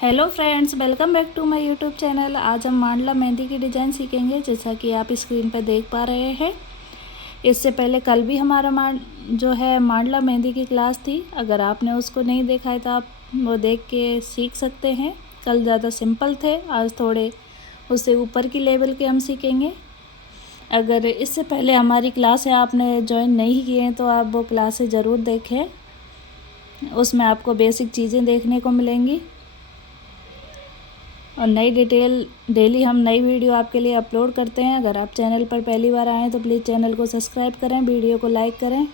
Hello friends, welcome back to my YouTube channel. आज हम मांडला मेहंदी की डिज़ाइन सीखेंगे, जैसा कि आप स्क्रीन पर देख पा रहे हैं। इससे पहले कल भी हमारा मांडला मेहंदी की क्लास थी। अगर आपने उसको नहीं देखा है तो आप वो देख के सीख सकते हैं। कल ज़्यादा सिंपल थे, आज थोड़े उससे ऊपर की लेवल के हम सीखेंगे। अगर इससे पहले हमारी क्लासें आपने ज्वाइन नहीं किए हैं तो आप वो क्लासें ज़रूर देखें, उसमें आपको बेसिक चीज़ें देखने को मिलेंगी और नई डिटेल डेली हम नई वीडियो आपके लिए अपलोड करते हैं। अगर आप चैनल पर पहली बार आएँ तो प्लीज़ चैनल को सब्सक्राइब करें, वीडियो को लाइक करें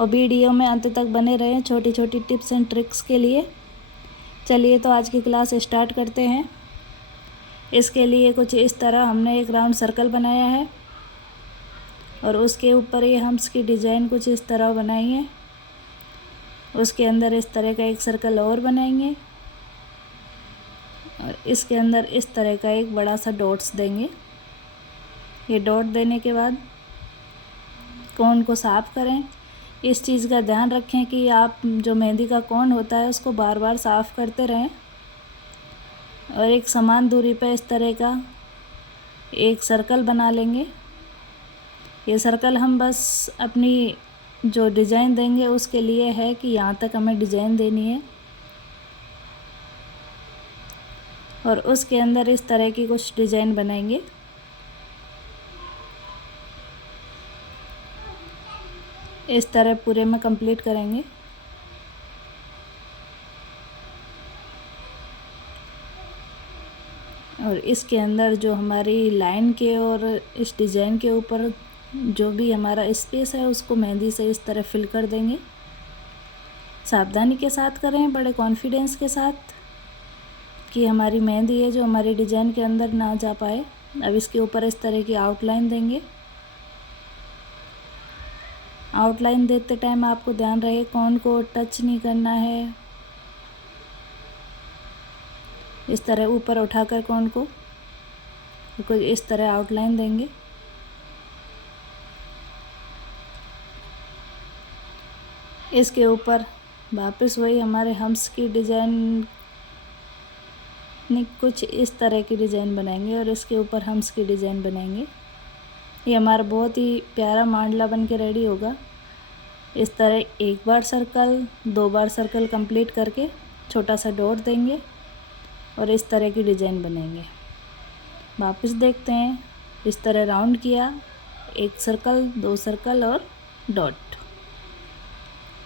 और वीडियो में अंत तक बने रहें छोटी छोटी टिप्स एंड ट्रिक्स के लिए। चलिए तो आज की क्लास स्टार्ट करते हैं। इसके लिए कुछ इस तरह हमने एक राउंड सर्कल बनाया है और उसके ऊपर ये हम्स की डिज़ाइन कुछ इस तरह बनाई है। उसके अंदर इस तरह का एक सर्कल और बनाएंगे और इसके अंदर इस तरह का एक बड़ा सा डॉट्स देंगे। ये डॉट देने के बाद कोन को साफ़ करें। इस चीज़ का ध्यान रखें कि आप जो मेहंदी का कोन होता है उसको बार बार साफ़ करते रहें और एक समान दूरी पर इस तरह का एक सर्कल बना लेंगे। ये सर्कल हम बस अपनी जो डिज़ाइन देंगे उसके लिए है कि यहाँ तक हमें डिज़ाइन देनी है और उसके अंदर इस तरह की कुछ डिज़ाइन बनाएंगे। इस तरह पूरे में कंप्लीट करेंगे। और इसके अंदर जो हमारी लाइन के और इस डिज़ाइन के ऊपर जो भी हमारा स्पेस है उसको मेहंदी से इस तरह फिल कर देंगे। सावधानी के साथ करें, बड़े कॉन्फिडेंस के साथ, कि हमारी मेहंदी है जो हमारी डिज़ाइन के अंदर ना जा पाए। अब इसके ऊपर इस तरह की आउटलाइन देंगे। आउटलाइन देते टाइम आपको ध्यान रहे कोन को टच नहीं करना है। इस तरह ऊपर उठाकर कोन को कुछ इस तरह आउटलाइन देंगे। इसके ऊपर वापस वही हमारे हम्स की डिज़ाइन कुछ इस तरह की डिज़ाइन बनाएंगे और इसके ऊपर हम्स की डिज़ाइन बनाएंगे। ये हमारा बहुत ही प्यारा मांडला बन के रेडी होगा। इस तरह एक बार सर्कल, दो बार सर्कल कंप्लीट करके छोटा सा डॉट देंगे और इस तरह की डिज़ाइन बनेंगे। वापस देखते हैं, इस तरह राउंड किया, एक सर्कल, दो सर्कल और डॉट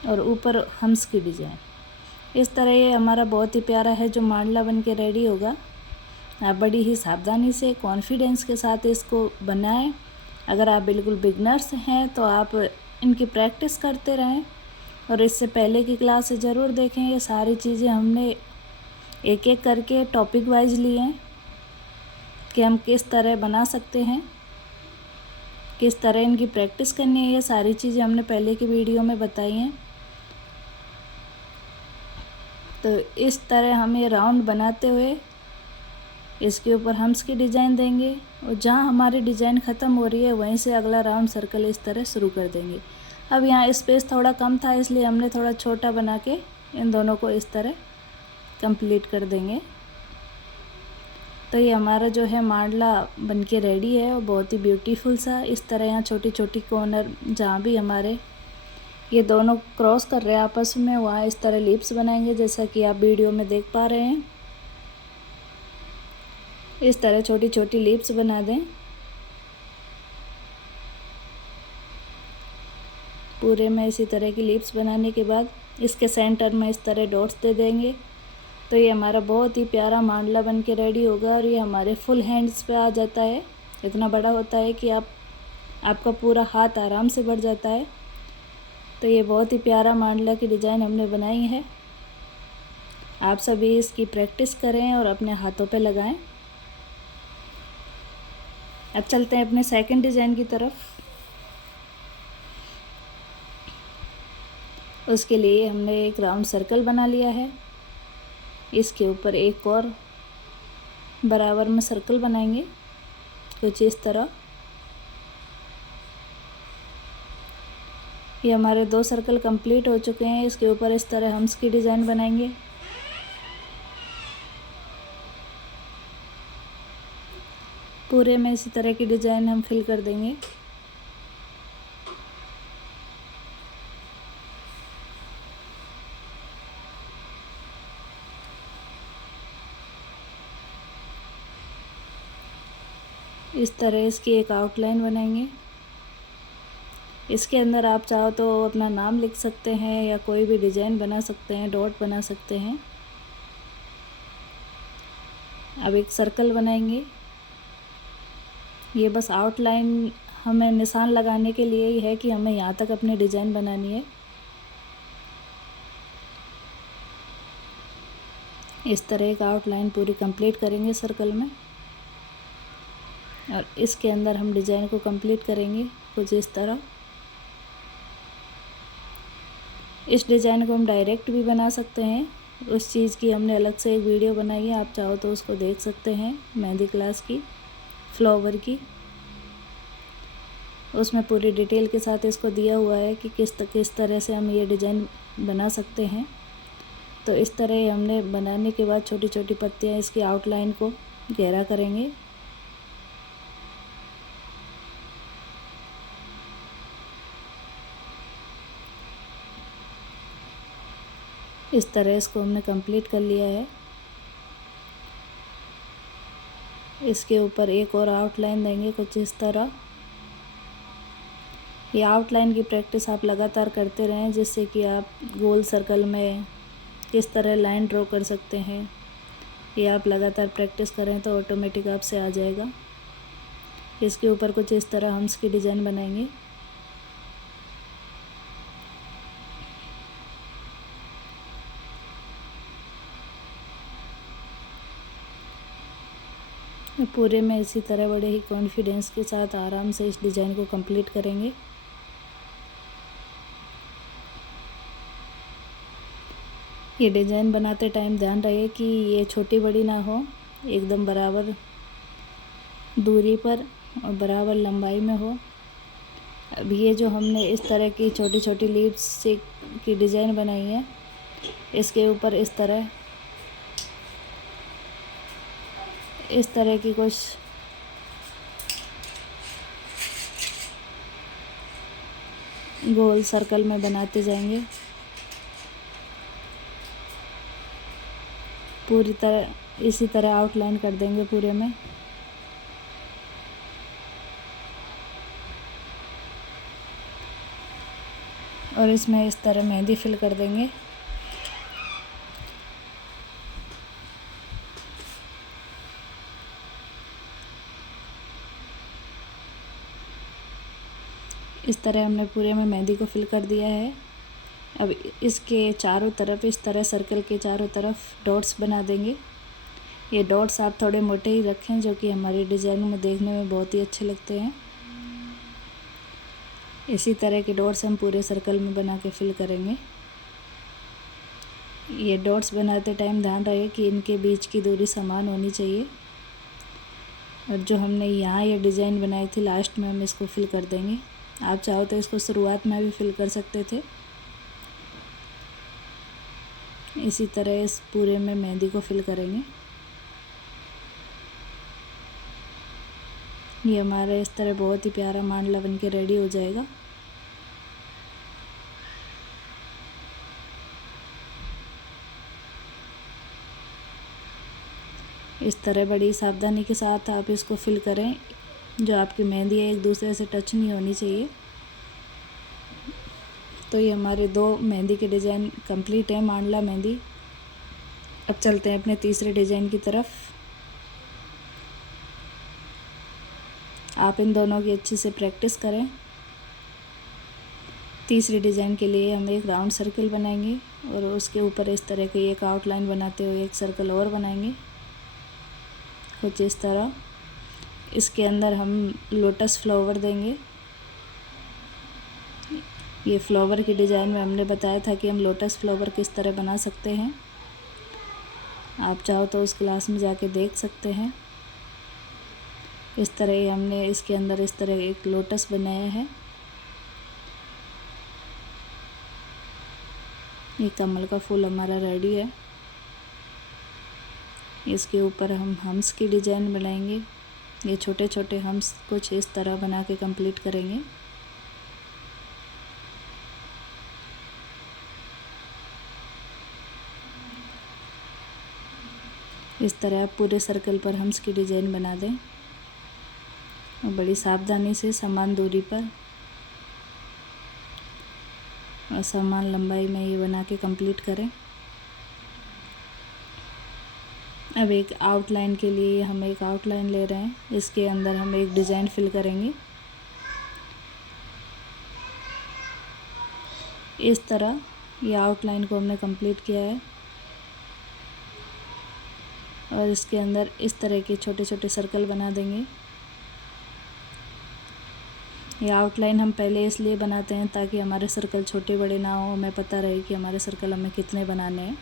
और ऊपर हम्स की डिज़ाइन। इस तरह ये हमारा बहुत ही प्यारा है जो मांडला बन के रेडी होगा। आप बड़ी ही सावधानी से, कॉन्फिडेंस के साथ इसको बनाएं। अगर आप बिल्कुल बिगनर्स हैं तो आप इनकी प्रैक्टिस करते रहें और इससे पहले की क्लास ज़रूर देखें। ये सारी चीज़ें हमने एक एक करके टॉपिक वाइज लिए हैं कि हम किस तरह बना सकते हैं, किस तरह इनकी प्रैक्टिस करनी है। ये सारी चीज़ें हमने पहले की वीडियो में बताई हैं। तो इस तरह हम ये राउंड बनाते हुए इसके ऊपर हम्स की डिज़ाइन देंगे और जहाँ हमारी डिज़ाइन ख़त्म हो रही है वहीं से अगला राउंड सर्कल इस तरह शुरू कर देंगे। अब यहाँ स्पेस थोड़ा कम था इसलिए हमने थोड़ा छोटा बना के इन दोनों को इस तरह कंप्लीट कर देंगे। तो ये हमारा जो है मांडला बन के रेडी है और बहुत ही ब्यूटीफुल सा। इस तरह यहाँ छोटी छोटी कॉर्नर जहाँ भी हमारे ये दोनों क्रॉस कर रहे हैं आपस में, वहाँ इस तरह लीप्स बनाएंगे, जैसा कि आप वीडियो में देख पा रहे हैं। इस तरह छोटी छोटी लीप्स बना दें। पूरे में इसी तरह की लीप्स बनाने के बाद इसके सेंटर में इस तरह डॉट्स दे देंगे। तो ये हमारा बहुत ही प्यारा मांडला बन के रेडी होगा और ये हमारे फुल हैंड्स पे आ जाता है। इतना बड़ा होता है कि आपका पूरा हाथ आराम से बढ़ जाता है। तो ये बहुत ही प्यारा मांडला की डिज़ाइन हमने बनाई है। आप सभी इसकी प्रैक्टिस करें और अपने हाथों पे लगाएं। अब चलते हैं अपने सेकंड डिज़ाइन की तरफ। उसके लिए हमने एक राउंड सर्कल बना लिया है। इसके ऊपर एक और बराबर में सर्कल बनाएंगे कुछ इस तरह। ये हमारे दो सर्कल कंप्लीट हो चुके हैं। इसके ऊपर इस तरह हम्स की डिज़ाइन बनाएंगे। पूरे में इसी तरह की डिज़ाइन हम फिल कर देंगे। इस तरह इसकी एक आउटलाइन बनाएंगे। इसके अंदर आप चाहो तो अपना नाम लिख सकते हैं या कोई भी डिज़ाइन बना सकते हैं, डॉट बना सकते हैं। अब एक सर्कल बनाएंगे। ये बस आउटलाइन हमें निशान लगाने के लिए ही है कि हमें यहाँ तक अपनी डिज़ाइन बनानी है। इस तरह एक आउटलाइन पूरी कंप्लीट करेंगे सर्कल में, और इसके अंदर हम डिज़ाइन को कंप्लीट करेंगे कुछ इस तरह। इस डिज़ाइन को हम डायरेक्ट भी बना सकते हैं, उस चीज़ की हमने अलग से एक वीडियो बनाई है, आप चाहो तो उसको देख सकते हैं, मेहंदी क्लास की, फ्लावर की। उसमें पूरी डिटेल के साथ इसको दिया हुआ है कि किस तरह से हम ये डिज़ाइन बना सकते हैं। तो इस तरह हमने बनाने के बाद छोटी छोटी पत्तियाँ इसकी आउटलाइन को गहरा करेंगे। इस तरह इसको हमने कंप्लीट कर लिया है। इसके ऊपर एक और आउटलाइन देंगे कुछ इस तरह। ये आउटलाइन की प्रैक्टिस आप लगातार करते रहें, जिससे कि आप गोल सर्कल में किस तरह लाइन ड्रॉ कर सकते हैं, ये आप लगातार प्रैक्टिस करें तो ऑटोमेटिक आपसे आ जाएगा। इसके ऊपर कुछ इस तरह हंस की डिज़ाइन बनाएंगे। पूरे में इसी तरह बड़े ही कॉन्फिडेंस के साथ आराम से इस डिज़ाइन को कंप्लीट करेंगे। ये डिज़ाइन बनाते टाइम ध्यान रहे कि ये छोटी बड़ी ना हो, एकदम बराबर दूरी पर और बराबर लंबाई में हो। अब ये जो हमने इस तरह की छोटी छोटी लीव्स से की डिज़ाइन बनाई है, इसके ऊपर इस तरह की कुछ गोल सर्कल में बनाते जाएंगे। पूरी तरह इसी तरह आउटलाइन कर देंगे पूरे में। और इसमें इस तरह मेहंदी फिल कर देंगे। इस तरह हमने पूरे में मेहंदी को फिल कर दिया है। अब इसके चारों तरफ इस तरह सर्कल के चारों तरफ डॉट्स बना देंगे। ये डॉट्स आप थोड़े मोटे ही रखें, जो कि हमारी डिज़ाइन में देखने में बहुत ही अच्छे लगते हैं। इसी तरह के डॉट्स हम पूरे सर्कल में बना के फिल करेंगे। ये डॉट्स बनाते टाइम ध्यान रहे कि इनके बीच की दूरी समान होनी चाहिए। और जो हमने यहाँ ये डिज़ाइन बनाई थी, लास्ट में हम इसको फिल कर देंगे। आप चाहो तो इसको शुरुआत में भी फिल कर सकते थे। इसी तरह इस पूरे में मेहंदी को फिल करेंगे। ये हमारा इस तरह बहुत ही प्यारा मांडला बन के रेडी हो जाएगा। इस तरह बड़ी सावधानी के साथ आप इसको फिल करें। जो आपकी मेहंदी है एक दूसरे से टच नहीं होनी चाहिए। तो ये हमारे 2 मेहंदी के डिज़ाइन कंप्लीट है, मांडला मेहंदी। अब चलते हैं अपने तीसरे डिज़ाइन की तरफ। आप इन दोनों की अच्छे से प्रैक्टिस करें। तीसरी डिज़ाइन के लिए हम एक राउंड सर्कल बनाएंगे और उसके ऊपर इस तरह की एक आउटलाइन बनाते हुए एक सर्कल और बनाएंगे कुछ इस तरह। इसके अंदर हम लोटस फ्लावर देंगे। ये फ्लावर की डिज़ाइन में हमने बताया था कि हम लोटस फ्लावर किस तरह बना सकते हैं। आप चाहो तो उस क्लास में जाके देख सकते हैं। इस तरह ही हमने इसके अंदर इस तरह एक लोटस बनाया है। ये कमल का फूल हमारा रेडी है। इसके ऊपर हम हंस की डिज़ाइन बनाएंगे। ये छोटे छोटे हम कुछ इस तरह बना के कंप्लीट करेंगे। इस तरह पूरे सर्कल पर हम्स की डिज़ाइन बना दें और बड़ी सावधानी से समान दूरी पर और समान लंबाई में ये बना के कंप्लीट करें। अब एक आउटलाइन के लिए हम एक आउटलाइन ले रहे हैं, इसके अंदर हम एक डिज़ाइन फिल करेंगे। इस तरह ये आउटलाइन को हमने कंप्लीट किया है और इसके अंदर इस तरह के छोटे छोटे सर्कल बना देंगे। ये आउटलाइन हम पहले इसलिए बनाते हैं ताकि हमारे सर्कल छोटे बड़े ना हो, हमें पता रहे कि हमारे सर्कल हमें कितने बनाने हैं।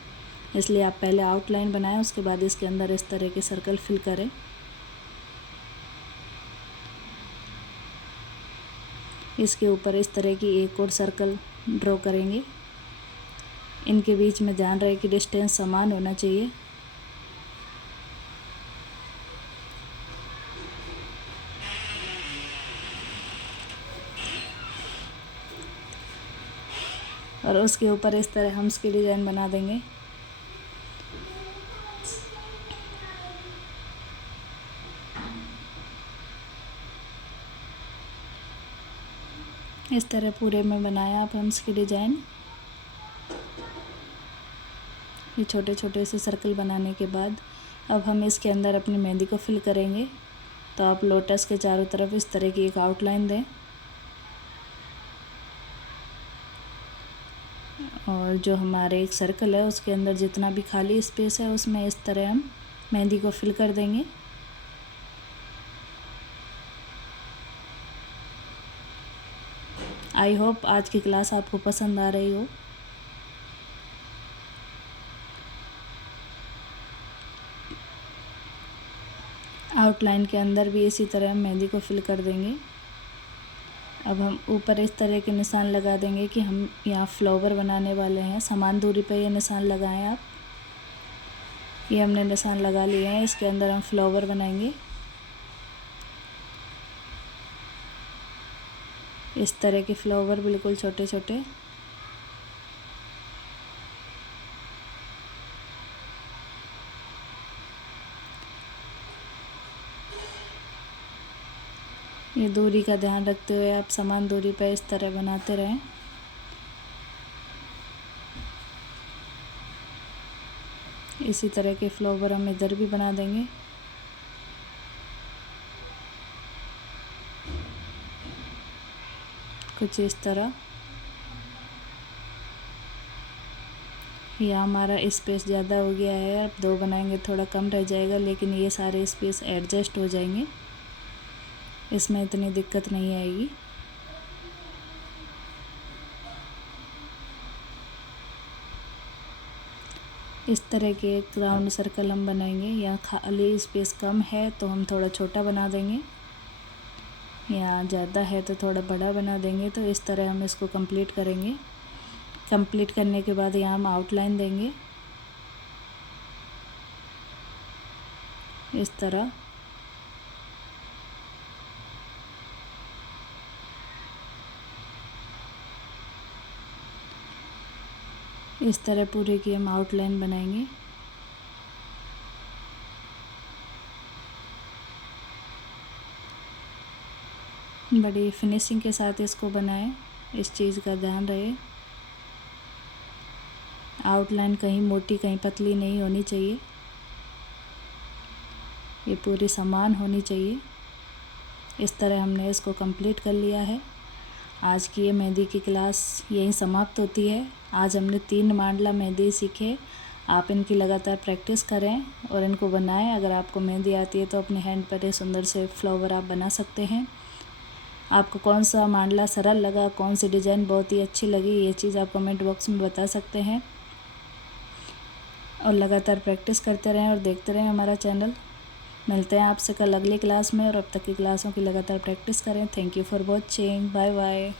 इसलिए आप पहले आउटलाइन बनाएं, उसके बाद इसके अंदर इस तरह के सर्कल फिल करें। इसके ऊपर इस तरह की एक और सर्कल ड्रॉ करेंगे। इनके बीच में ध्यान रहे कि डिस्टेंस समान होना चाहिए। और उसके ऊपर इस तरह हम्स की डिज़ाइन बना देंगे। इस तरह पूरे में बनाया आप हम्स की डिज़ाइन। ये छोटे छोटे से सर्कल बनाने के बाद अब हम इसके अंदर अपनी मेहंदी को फिल करेंगे। तो आप लोटस के चारों तरफ इस तरह की एक आउटलाइन दें और जो हमारे एक सर्कल है उसके अंदर जितना भी खाली स्पेस है उसमें इस तरह हम मेहंदी को फिल कर देंगे। आई होप आज की क्लास आपको पसंद आ रही हो। आउटलाइन के अंदर भी इसी तरह हम मेहंदी को फिल कर देंगे। अब हम ऊपर इस तरह के निशान लगा देंगे कि हम यहाँ फ्लावर बनाने वाले हैं। समान दूरी पर ये निशान लगाएं आप। ये हमने निशान लगा लिए हैं, इसके अंदर हम फ्लावर बनाएंगे। इस तरह के फ्लावर बिल्कुल छोटे छोटे। ये दूरी का ध्यान रखते हुए आप समान दूरी पर इस तरह बनाते रहें। इसी तरह के फ्लावर हम इधर भी बना देंगे। कुछ इस तरह। यह हमारा स्पेस ज़्यादा हो गया है, अब दो बनाएंगे थोड़ा कम रह जाएगा, लेकिन ये सारे स्पेस एडजस्ट हो जाएंगे, इसमें इतनी दिक्कत नहीं आएगी। इस तरह के एक राउंड सर्कल हम बनाएंगे। यहाँ खाली स्पेस कम है तो हम थोड़ा छोटा बना देंगे, यहाँ ज़्यादा है तो थोड़ा बड़ा बना देंगे। तो इस तरह हम इसको कंप्लीट करेंगे। कंप्लीट करने के बाद यहाँ हम आउटलाइन देंगे इस तरह। इस तरह पूरे की हम आउटलाइन बनाएंगे। बड़ी फिनिशिंग के साथ इसको बनाएं, इस चीज़ का ध्यान रहे। आउटलाइन कहीं मोटी कहीं पतली नहीं होनी चाहिए, ये पूरी समान होनी चाहिए। इस तरह हमने इसको कंप्लीट कर लिया है। आज की ये मेहंदी की क्लास यहीं समाप्त होती है। आज हमने 3 मांडला मेहंदी सीखे। आप इनकी लगातार प्रैक्टिस करें और इनको बनाएं। अगर आपको मेहंदी आती है तो अपने हैंड पर ये सुंदर से फ्लावर आप बना सकते हैं। आपको कौन सा मांडला सरल लगा, कौन सी डिज़ाइन बहुत ही अच्छी लगी, ये चीज़ आप कमेंट बॉक्स में बता सकते हैं। और लगातार प्रैक्टिस करते रहें और देखते रहें हमारा चैनल। मिलते हैं आपसे कल अगली क्लास में, और अब तक की क्लासों की लगातार प्रैक्टिस करें। Thank you for watching. Bye bye.